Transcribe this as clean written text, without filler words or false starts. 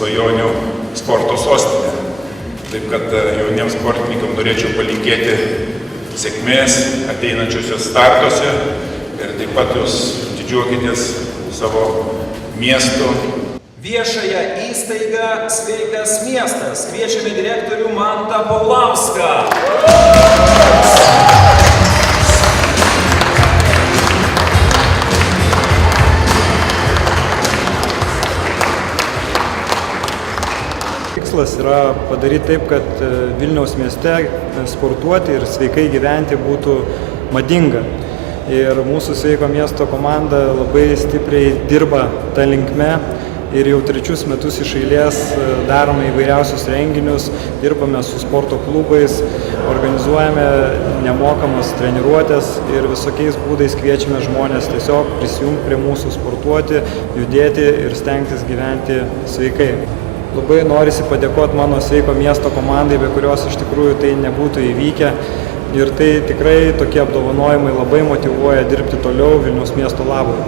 svajonių sporto sostinė. Taip kad jauniems sportininkams norėčiau palinkėti sėkmės ateinančiuose startuose ir taip pat jūs didžiuokitės savo miestu. Viešąją įstaigą Sveikas miestas. Kviečiame direktorių Mantą Paulauską. Tikslas yra padaryti taip, kad Vilniaus mieste sportuoti ir sveikai gyventi būtų madinga. Ir mūsų Sveiko miesto komanda labai stipriai dirba tą linkme ir jau 3 metus iš eilės darome įvairiausius renginius, dirbame su sporto klubais, organizuojame nemokamas treniruotės ir visokiais būdais kviečiame žmonės tiesiog prisijungti prie mūsų, sportuoti, judėti ir stengtis gyventi sveikai. Labai norisi padėkoti mano Sveiko miesto komandai, be kurios iš tikrųjų tai nebūtų įvykę. Ir tai tikrai tokie apdovanojimai labai motyvuoja dirbti toliau Vilniaus miesto labui.